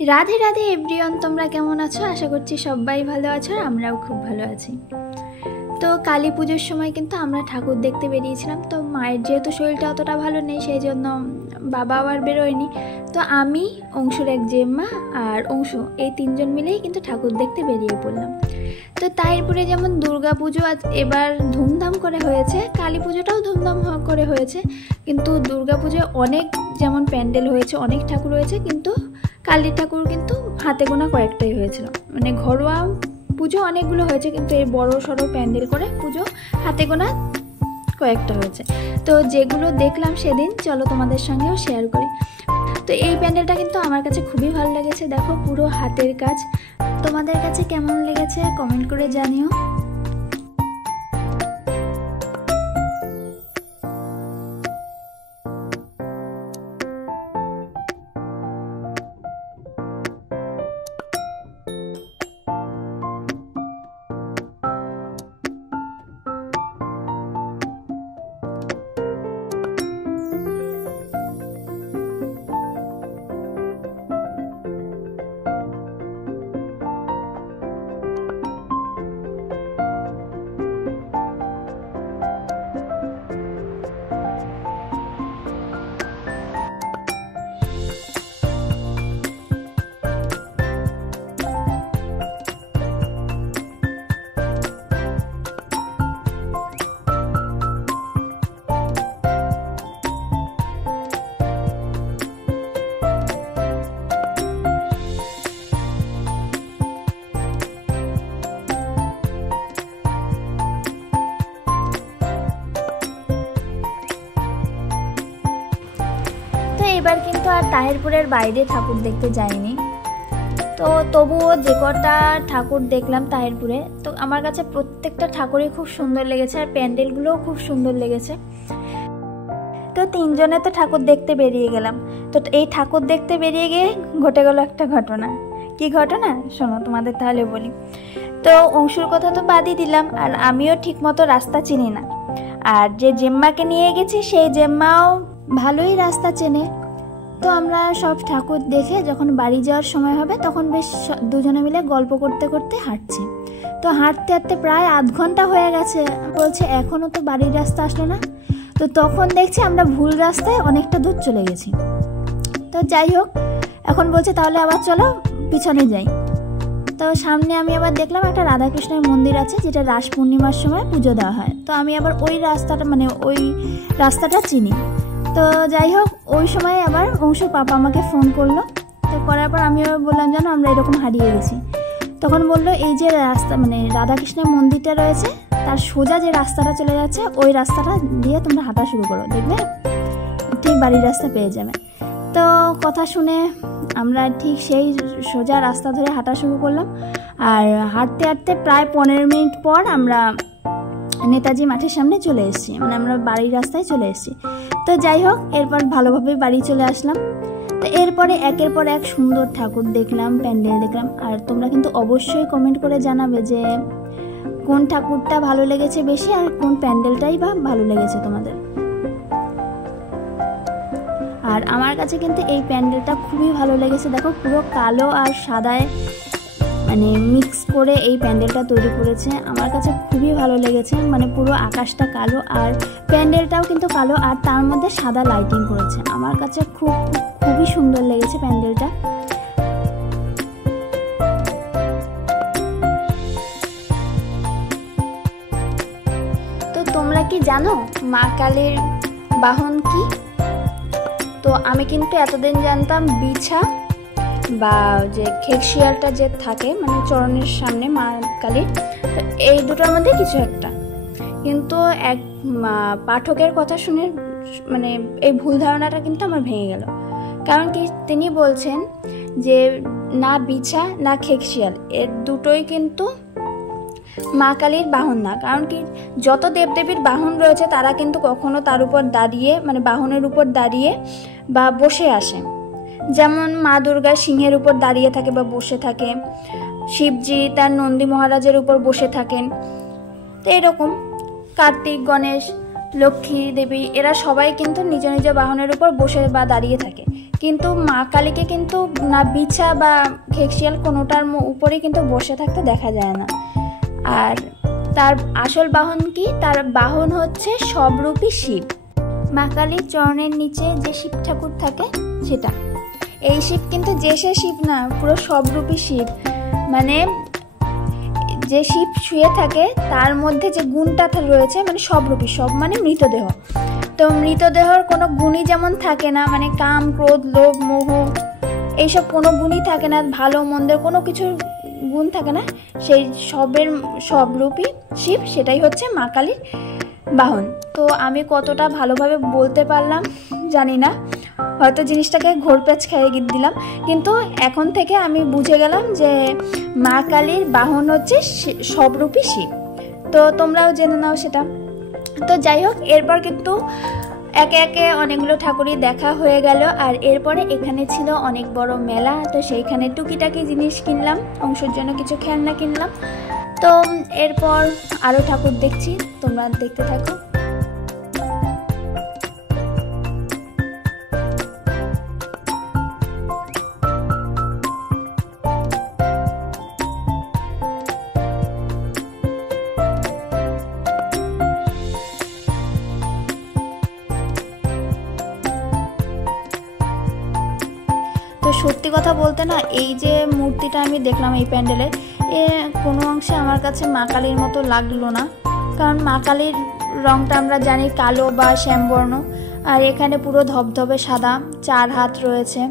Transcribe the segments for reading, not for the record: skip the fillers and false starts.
Radhe Radhe everyone, তোমরা কেমন আছো? আশা করছি সবাই ভালো আছো আর আমরাও খুব ভালো আছি। তো কালী পুজোর সময় কিন্তু আমরা ঠাকুর দেখতে বেরিয়েছিলাম। তো মায়ের যেহেতু শরীরটা অতটা ভালো নেই, সেই জন্য বাবা আবার বেরোয়নি। তো আমি, অংশুর এক জেম্মা আর অংশু, এই তিনজন মিলেই কিন্তু ঠাকুর দেখতে বেরিয়ে পড়লাম। তো তাইরপুরে যেমন দুর্গা পুজো আজ এবার ধুমধাম করে হয়েছে, কালী পুজোটাও ধুমধাম করে হয়েছে, কিন্তু দুর্গা পুজোয় অনেক যেমন প্যান্ডেল হয়েছে, অনেক ঠাকুর হয়েছে, কিন্তু কালী ঠাকুর কিন্তু হাতে গোনা কয়েকটাই হয়েছিল। মানে ঘরোয়া পুজো অনেকগুলো হয়েছে, কিন্তু এই বড় সড়ো প্যান্ডেল করে পুজো হাতে গোনা কয়েকটা হয়েছে। তো যেগুলো দেখলাম সেদিন চলো তোমাদের সঙ্গেও শেয়ার করি। তো এই প্যান্ডেলটা কিন্তু আমার কাছে খুবই ভালো লেগেছে। দেখো, পুরো হাতের কাজ। তোমাদের কাছে কেমন লেগেছে কমেন্ট করে জানিও। এবার কিন্তু আর তাহিরপুরের বাইরে ঠাকুর দেখতে যাইনি। তো তবুও যে কটা ঠাকুর দেখলাম তাহিরপুরে, তো আমার কাছে প্রত্যেকটা ঠাকুরই খুব সুন্দর লেগেছে আর প্যান্ডেলগুলোও খুব সুন্দর লেগেছে। তো তিনজনে তো ঠাকুর দেখতে বেরিয়ে গেলাম। তো এই ঠাকুর দেখতে বেরিয়ে গিয়ে ঘটে গেল একটা ঘটনা। কি ঘটনা শোনো তোমাদের তাহলে বলি। তো অংশুর কথা তো বাদই দিলাম, আর আমিও ঠিকমতো রাস্তা চিনি না। আর যে জেম্মাকে নিয়ে গেছি সেই জেম্মাও ভালোই রাস্তা চেনে। তো আমরা সব ঠাকুর দেখে যখন বাড়ি যাওয়ার সময় হবে, তখন বেশ দুজনে মিলে গল্প করতে করতে হাঁটছি। তো হাঁটতে হাঁটতে প্রায় আধ ঘন্টা হয়ে গেছে। বলছে এখনো তো বাড়ির রাস্তা আসলো না। তো তখন দেখছি আমরা ভুল রাস্তায় অনেকটা দূর চলে গেছি। তো যাই হোক, এখন বলছে তাহলে আবার চলো পিছনে যাই। তো সামনে আমি আবার দেখলাম একটা রাধাকৃষ্ণের মন্দির আছে, যেটা রাস পূর্ণিমার সময় পুজো দেওয়া হয়। তো আমি আবার ওই রাস্তাটা চিনি। তো যাই হোক, ওই সময় আবার অংশুর পাপা আমাকে ফোন করলো। তো করার পর আমি আবার বললাম জানো আমরা এরকম হারিয়ে গেছি। তখন বললো এই যে রাস্তা, মানে রাধাকৃষ্ণের মন্দিরটা রয়েছে তার সোজা যে রাস্তাটা চলে যাচ্ছে, ওই রাস্তাটা দিয়ে তোমরা হাঁটা শুরু করো, দেখবে ঠিক বাড়ির রাস্তা পেয়ে যাবে। তো কথা শুনে আমরা ঠিক সেই সোজা রাস্তা ধরে হাঁটা শুরু করলাম। আর হাঁটতে হাঁটতে প্রায় 15 মিনিট পর আমরা নেতাজি মাঠের সামনে চলে এসেছি, মানে আমরা বাড়ির রাস্তায় চলে এসেছি। তো যাই হোক, এরপর ভালোভাবে বাড়ি চলে আসলাম। তো এরপরে একের পর এক সুন্দর ঠাকুর দেখলাম, প্যান্ডেল দেখলাম। আর তোমরা কিন্তু অবশ্যই কমেন্ট করে জানাবে যে কোন ঠাকুরটা ভালো লেগেছে বেশি আর কোন প্যান্ডেলটাই বা ভালো লেগেছে তোমাদের। আর আমার কাছে কিন্তু এই প্যান্ডেলটা খুবই ভালো লেগেছে। দেখো, পুরো কালো আর সাদায় মানে মিক্স করে এই প্যান্ডেলটা তৈরি করেছে। আমার কাছে খুবই ভালো লেগেছে। মানে পুরো আকাশটা কালো আর প্যান্ডেলটাও কিন্তু কালো, আর তার মধ্যে সাদা লাইটিং করেছে। আমার কাছে খুবই সুন্দর লেগেছে প্যান্ডেলটা। তো তোমরা কি জানো মা কালীর বাহন কি? তো আমি কিন্তু এতদিন জানতাম বিছা বা যে খেকশিয়ালটা যে থাকে মানে চরণের সামনে মা কালীর, তো এই দুটোর মধ্যে কিছু একটা। কিন্তু এক পাঠকের কথা শুনে মানে এই ভুল ধারণাটা কিন্তু আমার ভেঙে গেল। কারণ কি, তিনি বলছেন যে না বিছা না খেকশিয়াল, এর দুটোই কিন্তু মা কালীর বাহন না। কারণ কি, যত দেবদেবীর বাহন রয়েছে তারা কিন্তু কখনো তার উপর দাঁড়িয়ে, মানে বাহনের উপর দাঁড়িয়ে বা বসে আসে। যেমন মা দুর্গা সিংহের উপর দাঁড়িয়ে থাকে বা বসে থাকে, শিবজি তার নন্দী মহারাজের উপর বসে থাকেন। তো এরকম কার্তিক, গণেশ, লক্ষ্মী দেবী এরা সবাই কিন্তু নিজ নিজ বাহনের উপর বসে বা দাঁড়িয়ে থাকে। কিন্তু মা কালীকে কিন্তু না বিছা বা ঘেঁষিয়াল কোনোটার উপরে কিন্তু বসে থাকতে দেখা যায় না। আর তার আসল বাহন কি? তার বাহন হচ্ছে সবরূপী শিব। মা কালীর চরণের নিচে যে শিব ঠাকুর থাকে সেটা। এই শিব কিন্তু যে সে শিব না, পুরো সবরূপী শিব। মানে যে শিব শুয়ে থাকে তার মধ্যে যে গুণটা রয়েছে, মানে সবরূপী, সব মানে মৃতদেহ। তো মৃতদেহর কোনো গুণই যেমন থাকে না, মানে কাম, ক্রোধ, লোভ, মোহ এইসব কোনো গুণই থাকে না, ভালো মন্দের কোনো কিছুর গুণ থাকে না, সেই সবরূপী শিব, সেটাই হচ্ছে মা কালীর বাহন। তো আমি কতটা ভালোভাবে বলতে পারলাম জানি না, হয়তো জিনিসটাকে ঘোরপ্যাচ খাইয়ে দিলাম, কিন্তু এখন থেকে আমি বুঝে গেলাম যে মা কালীর বাহন হচ্ছে সবরূপী শিব। তো তোমরাও জেনে নাও সেটা। তো যাই হোক, এরপর কিন্তু একে একে অনেকগুলো ঠাকুরই দেখা হয়ে গেল। আর এরপরে এখানে ছিল অনেক বড় মেলা, তো সেইখানে টুকিটাকি জিনিস কিনলাম, অংশের জন্য কিছু খেলনা কিনলাম। তো এরপর আরও ঠাকুর দেখছি, তোমরা দেখতে থাকো। তো সত্যি কথা বলতে না, এই যে মূর্তিটা আমি দেখলাম এই প্যান্ডেলের, কোনো অংশে আমার কাছে মা কালীর মতো লাগলো না। কারণ মা কালীর রঙটা আমরা জানি কালো বা শ্যামবর্ণ, আর এখানে পুরো ধবধবে সাদা, 4 হাত রয়েছে,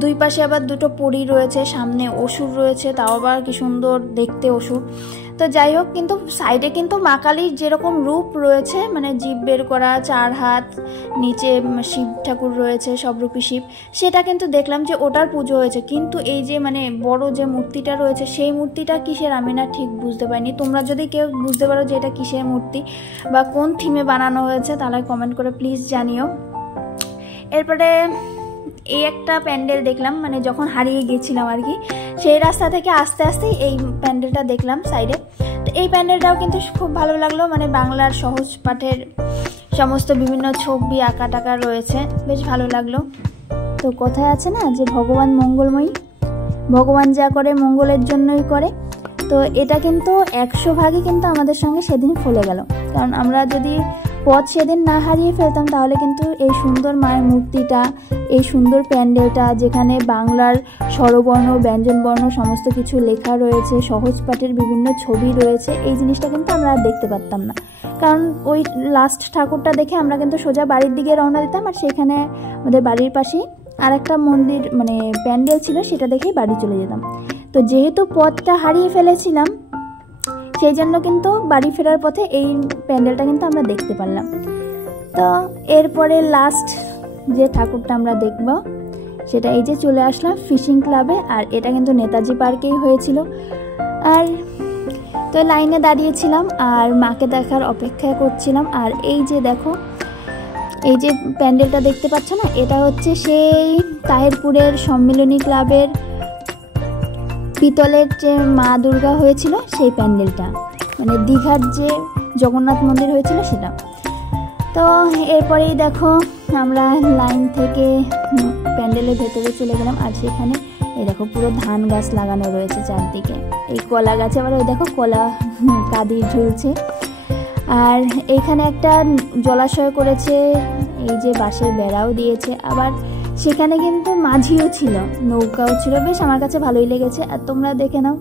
দুই পাশে আবার দুটো পরী রয়েছে, সামনে অসুর রয়েছে, তাও আবার কি সুন্দর দেখতে অসুর। তো যাই হোক, কিন্তু সাইডে কিন্তু মা কালীর যেরকম রূপ রয়েছে, মানে জীব বের করা, 4 হাত, নিচে শিব ঠাকুর রয়েছে, সবরূপী শিব, সেটা কিন্তু দেখলাম যে ওটার পুজো হয়েছে। কিন্তু এই যে মানে বড় যে মূর্তিটা রয়েছে, সেই মূর্তিটা কিসের আমি না ঠিক বুঝতে পারিনি। তোমরা যদি কেউ বুঝতে পারো যে এটা কিসের মূর্তি বা কোন থিমে বানানো হয়েছে, তাহলে কমেন্ট করে প্লিজ জানিও। এরপরে এই একটা প্যান্ডেল দেখলাম, মানে যখন হারিয়ে গেছিলাম আর কি, সেই রাস্তা থেকে আস্তে আস্তে এই প্যান্ডেলটা দেখলাম সাইডে। তো এই প্যান্ডেলটাও কিন্তু খুব ভালো লাগলো, মানে বাংলার সহজ পাঠের সমস্ত বিভিন্ন ছবি আঁকা টাকা রয়েছে, বেশ ভালো লাগলো। তো কথায় আছে না যে ভগবান মঙ্গলময়ী, ভগবান যা করে মঙ্গলের জন্যই করে। তো এটা কিন্তু 100 ভাগই কিন্তু আমাদের সঙ্গে সেদিন ফলে গেল। কারণ আমরা যদি পথ সেদিন না হারিয়ে ফেলতাম, তাহলে কিন্তু এই সুন্দর মায়ের মূর্তিটা, এই সুন্দর প্যান্ডেলটা, যেখানে বাংলার স্বরবর্ণ, ব্যঞ্জনবর্ণ সমস্ত কিছু লেখা রয়েছে, সহজ পাঠের বিভিন্ন ছবি রয়েছে, এই জিনিসটা কিন্তু আমরা আর দেখতে পারতাম না। কারণ ওই লাস্ট ঠাকুরটা দেখে আমরা কিন্তু সোজা বাড়ির দিকে রওনা দিতাম, আর সেখানে আমাদের বাড়ির পাশেই আর একটা মন্দির, মানে প্যান্ডেল ছিল, সেটা দেখেই বাড়ি চলে যেতাম। তো যেহেতু পথটা হারিয়ে ফেলেছিলাম, সেই জন্য কিন্তু বাড়ি ফেরার পথে এই প্যান্ডেলটা কিন্তু আমরা দেখতে পারলাম। তো এরপরে লাস্ট যে ঠাকুরটা আমরা দেখব, সেটা এই যে চলে আসলাম ফিশিং ক্লাবে, আর এটা কিন্তু নেতাজি পার্কেই হয়েছিল। আর তো লাইনে দাঁড়িয়েছিলাম আর মাকে দেখার অপেক্ষা করছিলাম। আর এই যে দেখো, এই যে প্যান্ডেলটা দেখতে পাচ্ছ না, এটা হচ্ছে সেই তাহিরপুরের সম্মিলনী ক্লাবের পিতলের যে মা দুর্গা হয়েছিল সেই প্যান্ডেলটা, মানে দীঘার যে জগন্নাথ মন্দির হয়েছিল সেটা। তো এরপরেই দেখো আমরা লাইন থেকে প্যান্ডেলের ভেতরে চলে গেলাম। আর সেখানে এই দেখো পুরো ধান গাছ লাগানো রয়েছে চারদিকে, এই কলা গাছে আবার ওই দেখো কলা কাঁদি ঝুলছে। আর এইখানে একটা জলাশয় করেছে, এই যে বাঁশের বেড়াও দিয়েছে, আবার সেখানে কিন্তু মাঝিও ছিল, নৌকাও ছিল, বেশ আমার কাছে ভালোই লেগেছে। আর তোমরা দেখে নাও।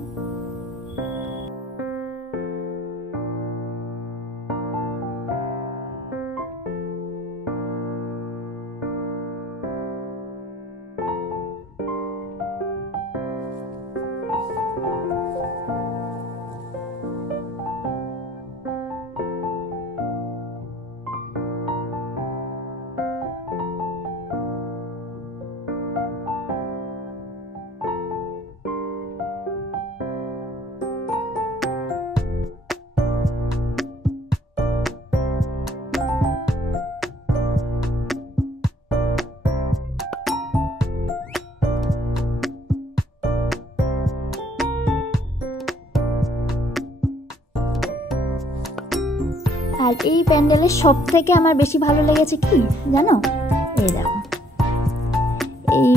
আর এই প্যান্ডেলের সব থেকে আমার বেশি ভালো লেগেছে কি জানো? এই দেখো, এই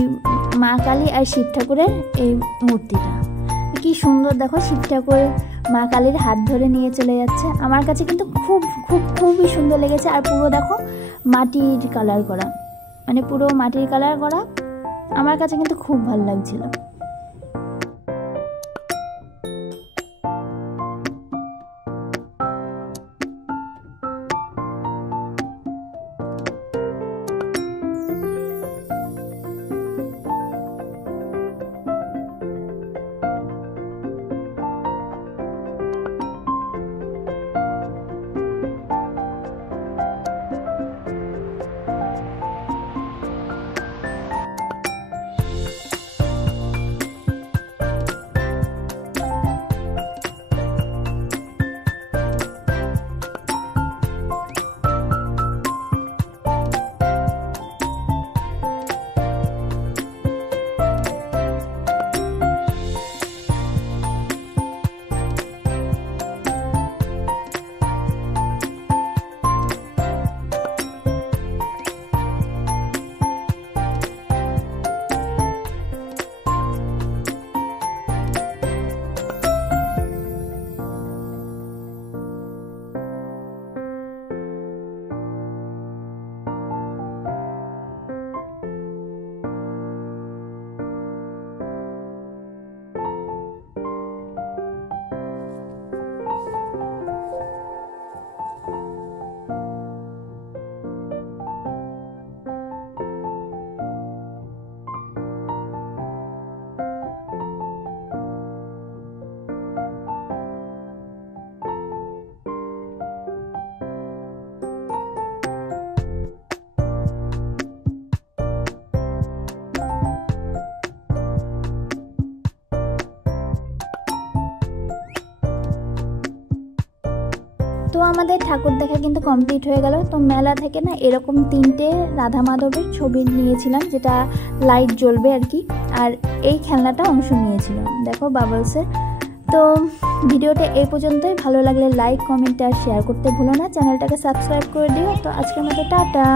মা কালী আর শিব ঠাকুরের এই মূর্তিটা কি সুন্দর। দেখো শিব ঠাকুর মা কালীর হাত ধরে নিয়ে চলে যাচ্ছে। আমার কাছে কিন্তু খুবই সুন্দর লেগেছে। আর পুরো দেখো মাটির কালার করা, মানে পুরো মাটির কালার করা, আমার কাছে কিন্তু খুব ভালো লাগছিল। তো আমাদের ঠাকুর দেখা কিন্তু কমপ্লিট হয়ে গেল। তো মেলা থেকে না এরকম 3টে রাধা মাধবের ছবি নিয়েছিলাম, যেটা লাইট জ্বলবে আর কি। আর এই খেলনাটা অংশ নিয়েছিলাম, দেখো বাবলসের। তো ভিডিওটা এই পর্যন্তই। ভালো লাগলে লাইক, কমেন্ট আর শেয়ার করতে ভুলো না। চ্যানেলটাকে সাবস্ক্রাইব করে দিও। তো আজকের মতো টাটা।